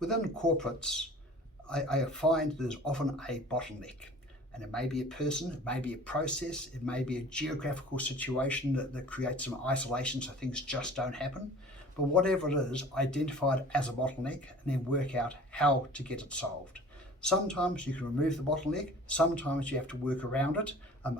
Within corporates, I find there's often a bottleneck. And it may be a person, it may be a process, it may be a geographical situation that creates some isolation so things just don't happen. But whatever it is, identify it as a bottleneck and then work out how to get it solved. Sometimes you can remove the bottleneck, sometimes you have to work around it,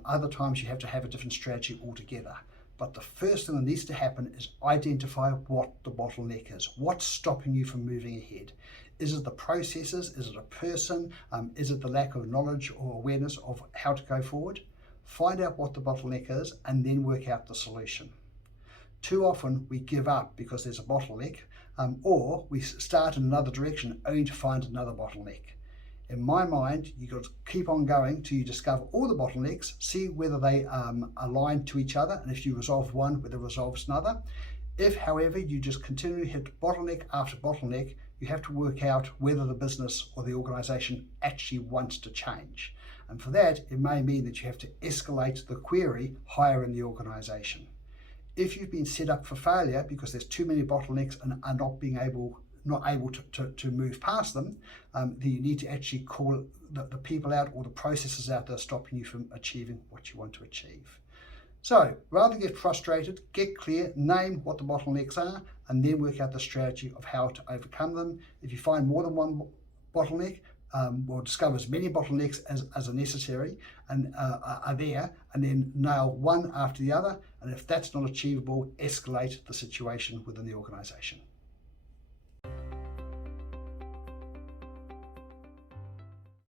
other times you have to have a different strategy altogether. But the first thing that needs to happen is identify what the bottleneck is. What's stopping you from moving ahead? Is it the processes? Is it a person? Is it the lack of knowledge or awareness of how to go forward? Find out what the bottleneck is and then work out the solution. Too often we give up because there's a bottleneck, or we start in another direction only to find another bottleneck. In my mind, you've got to keep on going till you discover all the bottlenecks, see whether they align to each other, and if you resolve one, whether it resolves another. If, however, you just continually hit bottleneck after bottleneck, you have to work out whether the business or the organization actually wants to change. And for that, it may mean that you have to escalate the query higher in the organization. If you've been set up for failure because there's too many bottlenecks and are not able to move past them, then you need to actually call the people out or the processes out that are stopping you from achieving what you want to achieve. So rather than get frustrated, get clear, name what the bottlenecks are, and then work out the strategy of how to overcome them. If you find more than one bottleneck, we'll discover as many bottlenecks as are necessary and are there, and then nail one after the other. And if that's not achievable, escalate the situation within the organization.